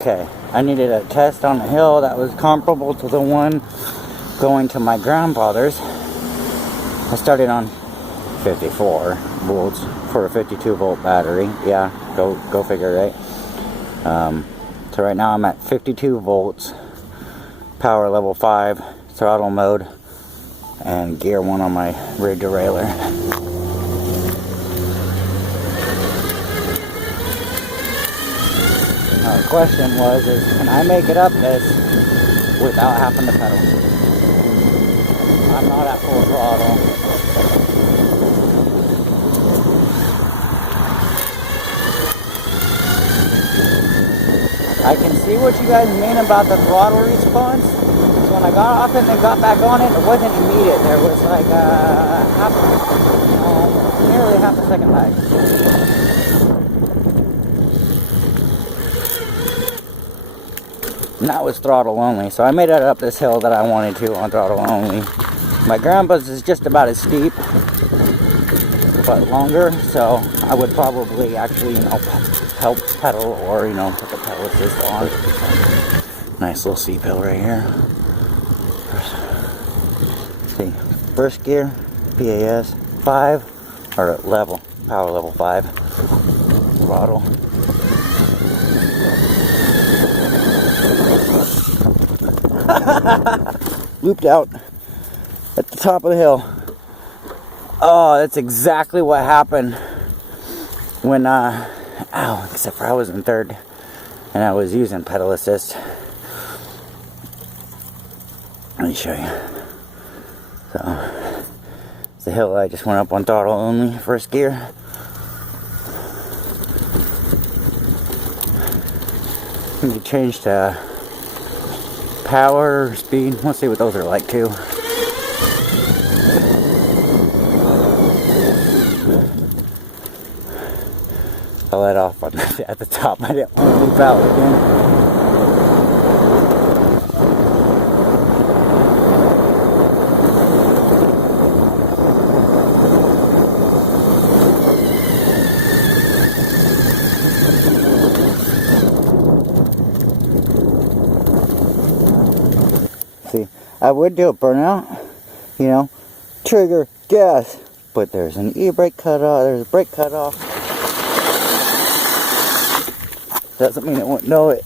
Okay, I needed a test on a hill that was comparable to the one going to my grandfather's. I started on 54 volts for a 52 volt battery. Yeah, go figure, right? So right now I'm at 52 volts, power level 5, throttle mode, and gear 1 on my rear derailleur. The question is can I make it up this without having to pedal? I'm not at full throttle. I can see what you guys mean about the throttle response. So when I got off it and then got back on it, it wasn't immediate. There was like nearly half a second lag. And that was throttle only, so I made it up this hill that I wanted to on throttle only. My grandpa's is just about as steep, but longer, so I would probably actually, help pedal or, put the pedal assist on. Nice little C-pill right here. See, first gear, PAS, 5, or level, power level 5, throttle. Looped out at the top of the hill. Oh, that's exactly what happened when except for I was in third and I was using pedal assist. Let me show you. So it's the hill I just went up on throttle only, first gear. You change to power, speed. Let's see what those are like too. I let off on at the top. I didn't want to loop out again. See, I would do a burnout, trigger, gas, but there's an e-brake cutoff, there's a brake cutoff. Doesn't mean it won't know it.